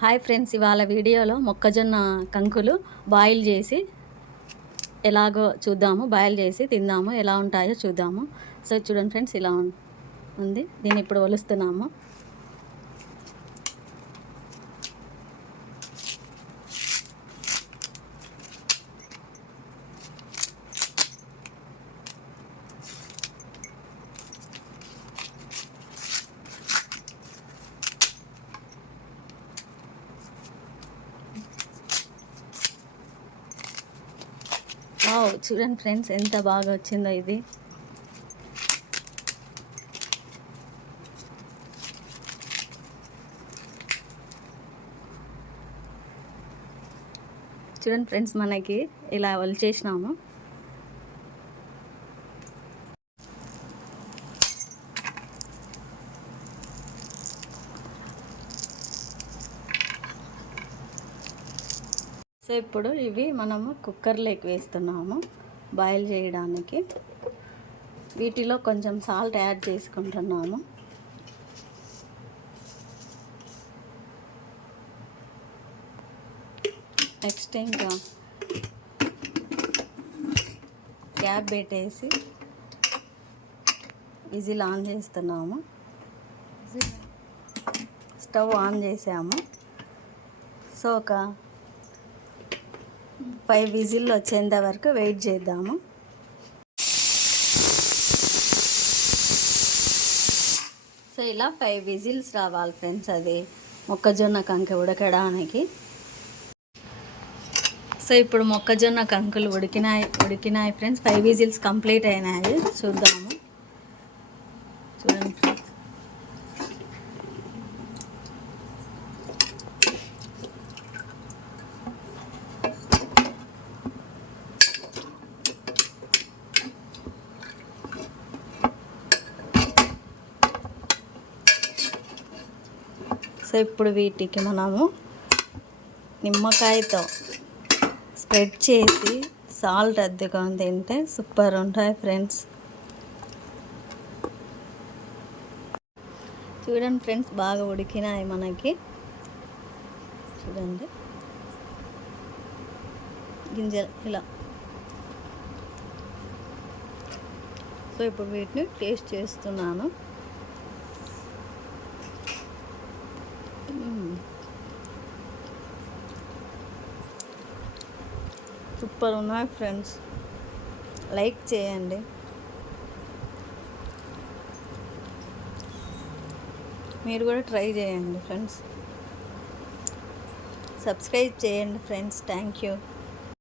Hi friends ఇవాళ వీడియోలో మొక్కజొన్న కంకులు బాయిల్ చేసి ఎలాగో చూద్దాము బాయిల్ చేసి తిందాము ఎలా ఉంటాయో చూద్దాము. సో చూడండి ఫ్రెండ్స్ ఇలా ఉంది. దీన్ని ఇప్పుడు ఒలుస్తున్నాము. వావ్ చూడండి ఫ్రెండ్స్ ఎంత బాగా వచ్చిందో ఇది. చూడండి ఫ్రెండ్స్ మనకి ఇలా చేసినాము సో ఇప్పుడు ఇవి మనము కుక్కర్లోకి వేస్తున్నాము బాయిల్ చేయడానికి. వీటిలో కొంచెం సాల్ట్ యాడ్ చేసుకుంటున్నాము. నెక్స్ట్ ఇంకా క్యాప్ పెట్టేసి విజిల్ ఆన్ చేస్తున్నాము. స్టవ్ ఆన్ చేసాము. సో ఒక ఫైవ్ విజిల్ వచ్చేంత వరకు వెయిట్ చేద్దాము. సో ఇలా ఫైవ్ విజిల్స్ రావాలి ఫ్రెండ్స్ అది. మొక్కజొన్న కంకి ఉడకడానికి. సో ఇప్పుడు మొక్కజొన్న కంకులు ఉడికినాయి ఉడికినాయి ఫ్రెండ్స్. ఫైవ్ విజిల్స్ కంప్లీట్ అయినాయి. చూద్దాము. చూడండి ఫ్రెండ్స్ సో ఇప్పుడు వీటికి మనము నిమ్మకాయతో స్ప్రెడ్ చేసి సాల్ట్ అద్దెగా తింటే సూపర్ ఉంటాయి ఫ్రెండ్స్. చూడండి ఫ్రెండ్స్ బాగా ఉడికినాయి మనకి. చూడండి. గింజలు ఇలా. సో ఇప్పుడు వీటిని టేస్ట్ చేస్తున్నాను. సూపర్ ఉన్నాయి ఫ్రెండ్స్. లైక్ చేయండి. మీరు కూడా ట్రై చేయండి ఫ్రెండ్స్. సబ్స్క్రైబ్ చేయండి ఫ్రెండ్స్. Thank you.